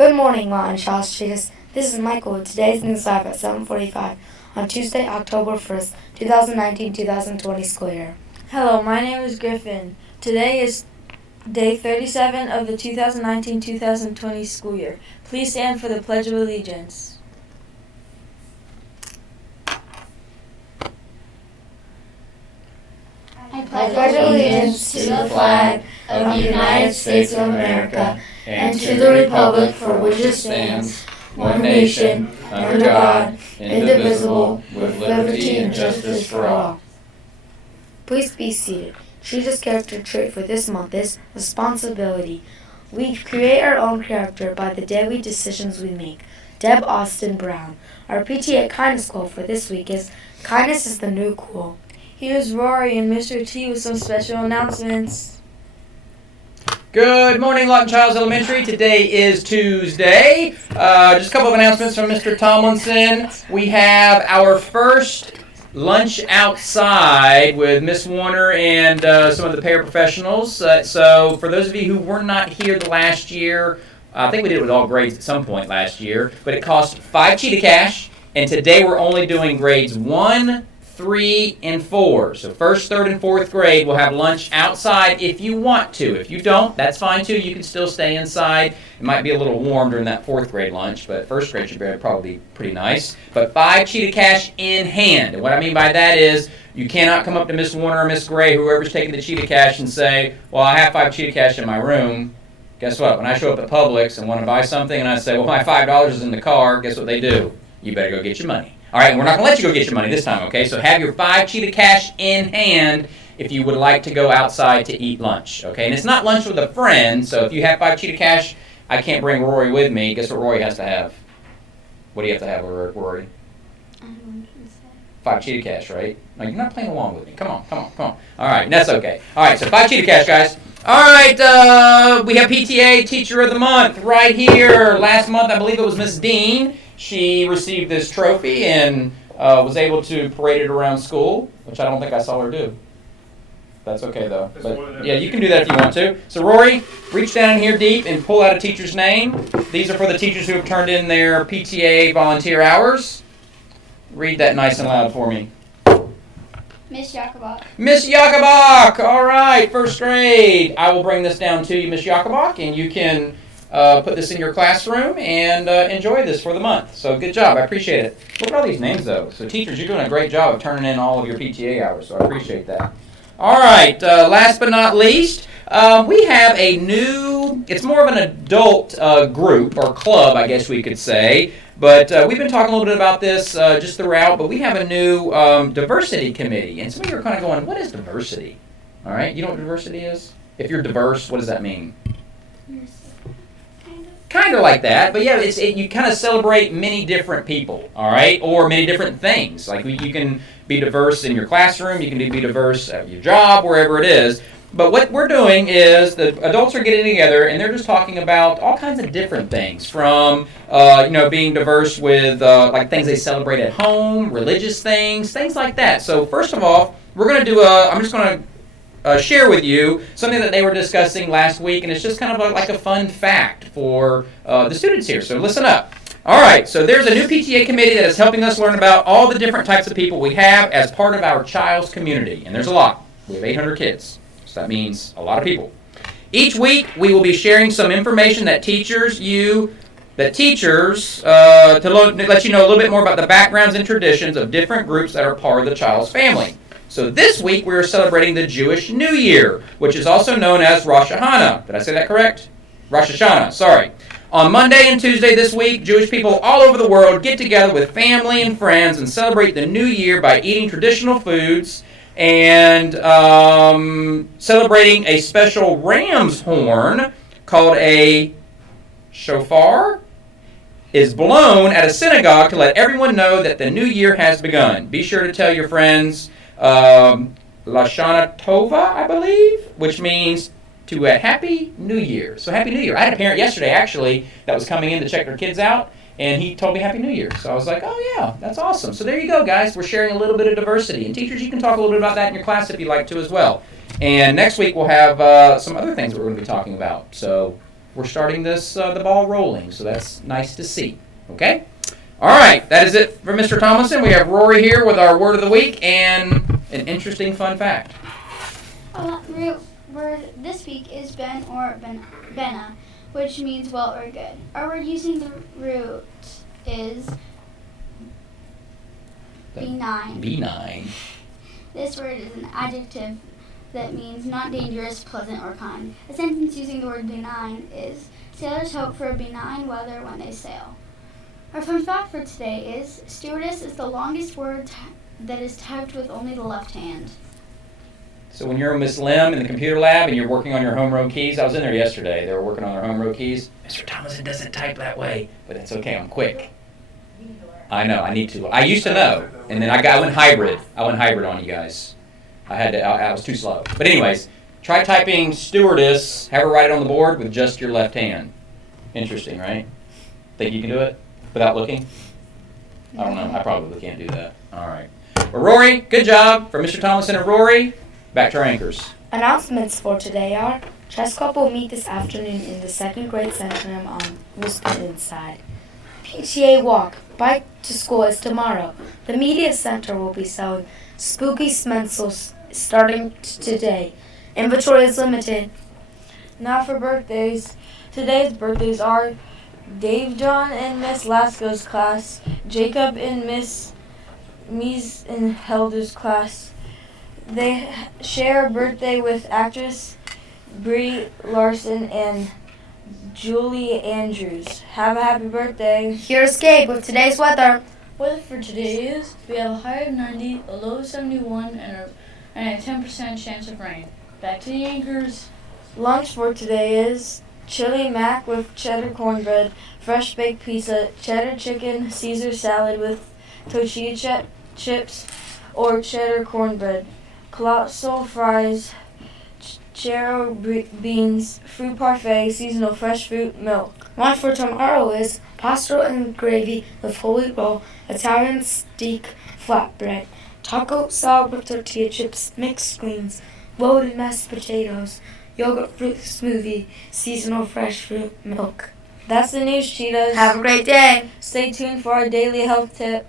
Good morning, Lawton Chiles. This is Michael with today's news live at 7:45 on Tuesday, October 1st, 2019-2020 school year. Hello, my name is Griffin. Today is day 37 of the 2019-2020 school year. Please stand for the Pledge of Allegiance. I pledge allegiance to the flag of the United States of America and to the republic for which it stands, one nation, under God, indivisible, with liberty and justice for all. Please be seated. Chiles' character trait for this month is responsibility. We create our own character by the daily decisions we make. Deb Austin Brown. Our PTA kindness quote for this week is, kindness is the new cool. Here's Rory and Mr. T with some special announcements. Good morning, Lawton Chiles Elementary. Today is Tuesday. Just a couple of announcements from Mr. Tomlinson. We have our first lunch outside with Miss Warner and some of the paraprofessionals. So for those of you who were not here the last year, I think we did it with all grades at some point last year, but it cost 5 cheetah cash, and today we're only doing grades 1, 3, and 4. So first, third, and fourth grade will have lunch outside if you want to. If you don't, that's fine too. You can still stay inside. It might be a little warm during that fourth grade lunch, but first grade should probably be pretty nice. But 5 cheetah cash in hand. And what I mean by that is you cannot come up to Miss Warner or Miss Gray, whoever's taking the cheetah cash, and say, well, I have 5 cheetah cash in my room. Guess what? When I show up at Publix and want to buy something and I say, well, my $5 is in the car, guess what they do? You better go get your money. All right, we're not going to let you go get your money this time, okay? So have your 5 cheetah cash in hand if you would like to go outside to eat lunch, okay? And it's not lunch with a friend, so if you have 5 cheetah cash, I can't bring Rory with me. Guess what Rory has to have? What do you have to have, Rory? 5 cheetah cash, right? No, you're not playing along with me. Come on. All right, that's okay. All right, so 5 cheetah cash, guys. All right, we have PTA Teacher of the Month right here. Last month, I believe it was Miss Dean. She received this trophy and was able to parade it around school, which I don't think I saw her do. That's okay, though. But yeah, you can do that if you want to. So, Rory, reach down here deep and pull out a teacher's name. These are for the teachers who have turned in their PTA volunteer hours. Read that nice and loud for me. Miss Jakobach. Miss Jakobach! All right, first grade. I will bring this down to you, Miss Jakobach, and you can put this in your classroom and enjoy this for the month. So good job. I appreciate it. Look at all these names, though. So teachers, you're doing a great job of turning in all of your PTA hours, so I appreciate that. All right, last but not least, we have a new, it's more of an adult group or club, I guess we could say. But we've been talking a little bit about this just throughout, but we have a new diversity committee. And some of you are kind of going, what is diversity? All right, you know what diversity is? If you're diverse, what does that mean? Kind of like that, but yeah, you kind of celebrate many different people, all right, or many different things. Like you can be diverse in your classroom, you can be diverse at your job, wherever it is. But what we're doing is the adults are getting together and they're just talking about all kinds of different things, from being diverse with like things they celebrate at home, religious things like that. So first of all, we're going to do I'm just going to share with you something that they were discussing last week, and it's just kind of like a fun fact for the students here. So listen up. All right, so there's a new PTA committee that is helping us learn about all the different types of people we have as part of our child's community, and there's a lot. We have 800 kids. So that means a lot of people. Each week, we will be sharing some information that teachers to let you know a little bit more about the backgrounds and traditions of different groups that are part of the child's family. So this week, we are celebrating the Jewish New Year, which is also known as Rosh Hashanah. Did I say that correct? Rosh Hashanah, sorry. On Monday and Tuesday this week, Jewish people all over the world get together with family and friends and celebrate the New Year by eating traditional foods and celebrating a special ram's horn called a shofar is blown at a synagogue to let everyone know that the new year has begun. Be sure to tell your friends Lashana Tova, I believe, which means to a Happy New Year. So Happy New Year. I had a parent yesterday, actually, that was coming in to check their kids out, and he told me Happy New Year. So I was like, oh yeah, that's awesome. So there you go, guys. We're sharing a little bit of diversity. And teachers, you can talk a little bit about that in your class if you'd like to as well. And next week we'll have some other things that we're going to be talking about. So we're starting the ball rolling. So that's nice to see. Okay? All right, that is it for Mr. Tomlinson. We have Rory here with our word of the week and an interesting fun fact. Root word this week is ben or bena, which means well or good. Our word using the root is benign. Benign. This word is an adjective that means not dangerous, pleasant, or kind. A sentence using the word benign is, sailors hope for benign weather when they sail. Our fun fact for today is, stewardess is the longest word that is typed with only the left hand. So when you're Miss Lim in the computer lab and you're working on your home row keys, I was in there yesterday. They were working on their home row keys. Mr. Tomlinson doesn't type that way, but it's okay. I'm quick. I know. I need to. I used to know, and then I went hybrid. I went hybrid on you guys. I was too slow. But anyways, try typing stewardess. Have her write it on the board with just your left hand. Interesting, right? Think you can do it without looking? I don't know. I probably can't do that. All right. Well, Rory, good job for Mr. Tomlinson and Rory. Back to our anchors. Announcements for today are, Chess Club will meet this afternoon in the second grade Centrum on Worcester Inside. PTA Walk, Bike to School is tomorrow. The Media Center will be selling spooky stencils starting today. Inventory is limited. Now for birthdays. Today's birthdays are Dave John in Miss Lasco's class, Jacob in Miss Mies and Helder's class. They share a birthday with actress Brie Larson and Julie Andrews. Have a happy birthday. Here's Gabe with today's weather. Weather for today is, we have a high of 90, a low of 71, and a 10% chance of rain. Back to the anchors. Lunch for today is chili mac with cheddar cornbread, fresh baked pizza, cheddar chicken, Caesar salad with tortilla chips or cheddar cornbread, colossal fries, charro beans, fruit parfait, seasonal fresh fruit, milk. Lunch for tomorrow is pasta and gravy with whole wheat roll, Italian steak flatbread, taco salad with tortilla chips, mixed greens, loaded mashed potatoes, yogurt fruit smoothie, seasonal fresh fruit, milk. That's the news, Cheetahs. Have a great day. Stay tuned for our daily health tip.